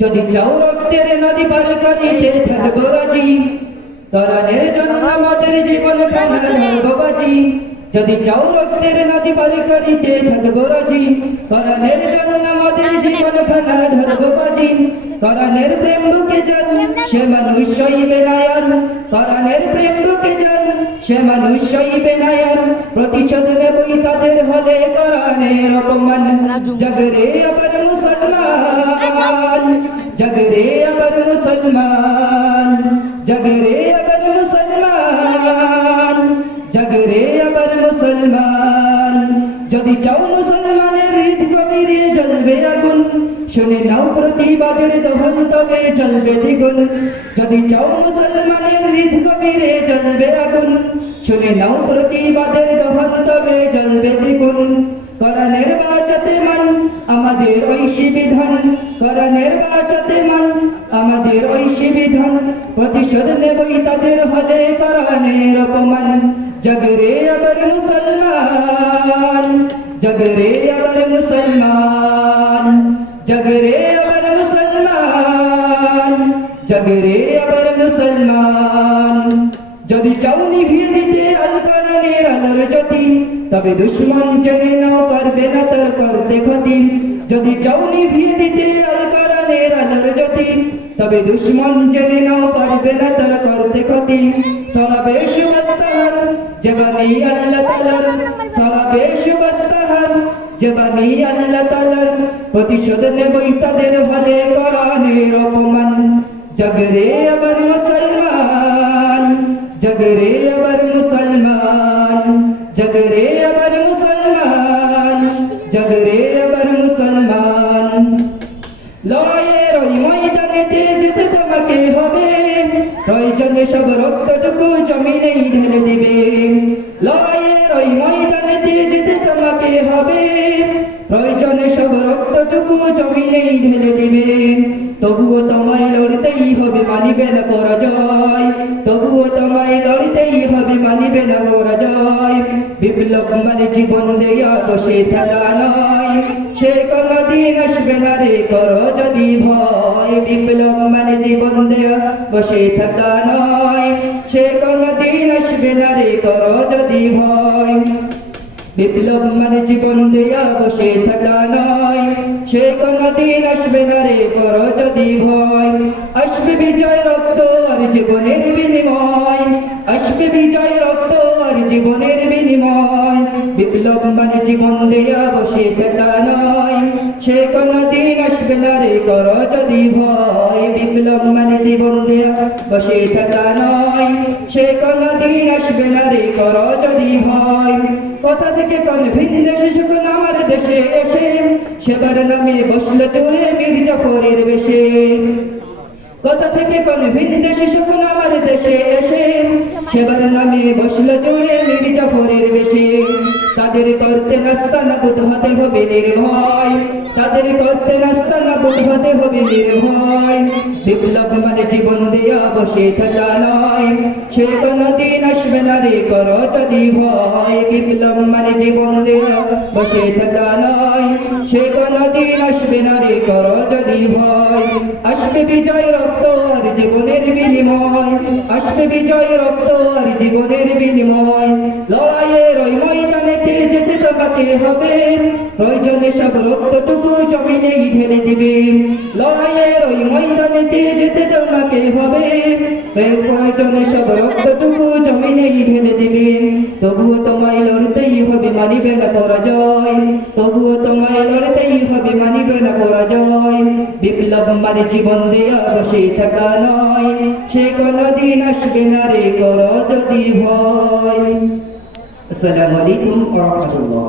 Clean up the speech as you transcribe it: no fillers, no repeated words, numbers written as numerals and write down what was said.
যদি চাও রক্তের নদী পার করিতে থাকবো রাজি, তরানের জন্য আমাদের জীবন খানা ধরবো বাজি। যদি চাও রক্তের নদী পার করিতে থাকবো রাজি, তরানের জন্য আমাদের জীবন খানা ধরবো বাজি। তরানের প্রেম বুকে যান সে মানুষ সইবে না আর, তরানের প্রেম বুকে যান সে মানুষ সইবে না আর। প্রতিশোধ নেবই তাদের হলে তরানের অপমান। জাগরে আবার মুসলমান, জাগরে আবার মুসলমান, জাগরে আবার মুসলমান, জাগরে আবার মুসলমান। যদি চাও মুসলমানের হৃদ গভীরে জ্বলবে আগুন, শুনে নাও প্রতিবাদের দহন তবে জ্বলবে দ্বিগুণ। যদি চাও মুসলমানের হৃদ গভীরে জ্বলবে আগুন, শুনে নাও প্রতিবাদের দহন তবে জ্বলবে দ্বিগুণ। কোরআনের বাঁচাতে মান আমাদের ঐশী বিধান, কোরআনের বাঁচাতে মান আমাদের ঐশী বিধান। প্রতিশোধ নেবই তাদের হলে কোরআনের অপমান। জাগরে আবার মুসলমান, জাগরে আবার মুসলমান, জাগরে আবার মুসলমান, জাগরে আবার মুসলমান। যদি চাও নিভিয়ে দিতে আল কোরআনের আলোর জ্যোতি, তবে দুশ্মন জেনে নাও পারবে না তার করতে ক্ষতি। যদি চাও নিভিয়ে দিতে আল কোরআনের আলোর জ্যোতি, তবে দুশ্মন জেনে নাও পারবে না তার করতে ক্ষতি। সলাবে সুবস্তাহার জবানি আল্লাহ তাআলার, সলাবে সুবস্তাহার জবানি আল্লাহ তাআলার। প্রতিশোধ নেবই তাদের হলে কোরআনের অপমান। জাগরে আবার মুসলমান, জাগরে আবার মুসলমান, জাগরে আবার মুসলমান, জাগরে আবার মুসলমান। লড়াইয়ের ওই ময়দানেতে যেতে তোমাকে হবে, প্রয়োজনে সব রক্তটুকু জমিনেই ঢেলে দিবে। লড়াইয়ের ওই ময়দানেতে যেতে তোমাকে হবে, প্রয়োজনে সব রক্তটুকু জমিনেই ঢেলে দিবে। তবুও তোমায় লড়তেই হবে, মানিবে না পরাজয়। তবুও তোমায় লড়তেই হবে, মানিবে না পরাজয়। বিপ্লব মানে জীবন দেয়া বসে থাকা নয়, সে কোনদিন আসবে না রে করো যদি ভয়। বিপ্লব মানে জীবন দেয়া বসে থাকা নয়, সে কোনদিন আসবে না রে করো যদি ভয়। বিপ্লব মানে জীবন দেয়া বসে থাকা নয়, সে কোনদিন আসবে না রে করো যদি ভয়। আসবে বিজয় রক্ত আর জীবনের বিনিময়, আসবে বিজয় রক্ত আর জীবনের বিনিময়। বিপ্লব মানে জীবন দেয়া বসে থাকা নয়, সে কোনদিন আসবে না রে করো যদি ভয়। বিপ্লব মানে জীবন দেয়া বসে থাকা নয়, সে কোনদিন আসবে না রে করো যদি ভয়। কথা থেকে কোন ভিন দেশে শুকুন আমার দেশে এসে, সেবার নামে বসলো জুড়ে মীর জাফরের বেশে। কথা থেকে কোন ভিন দেশে শুকুন আমার দেশে এসে, সেবার নামে বসলো জুড়ে মীর জাফরের বেশে। তাদের করতে নাস্তা নাবুদ হতে হবে নির্ভয়, তাদের করতে নাস্তা নাবুদ হতে হবে নির্ভয়। বিপ্লব মানে জীবন দেয়া বসে থাকা নয়, সে কোনদিন আসবে না রে করো যদি ভয়। বিপ্লব মানে জীবন দেয়া বসে থাকা নয়, সে কোনদিন আসবে না রে করো যদি ভয়। আসবে বিজয় রক্ত আর জীবনের বিনিময়, আসবে বিজয় রক্ত আর জীবনের বিনিময়। লড়াইয়ের ওই ময়দানেতে যেতে তোমাকে হবে, প্রয়োজনে সব রক্তটুকু জমিনেই ঢেলে দিবে। লড়াইয়ের ওই ময়দানেতে যেতে তোমাকে হবে, প্রয়োজনে সব রক্তটুকু জমিনেই ঢেলে দিবে। তবুও তোমায় লড়তেই হবে, মানিবে না পরাজয়। তবুও তোমায় লড়তেই হবে, মানিবে না পরাজয়। বিপ্লব মানে জীবন দেয়া বসে থাকা নয়, সে কোনদিন আসবে না রে করো যদি ভয়। আসসালামু আলাইকুম ওয়া রাহমাতুল্লাহ।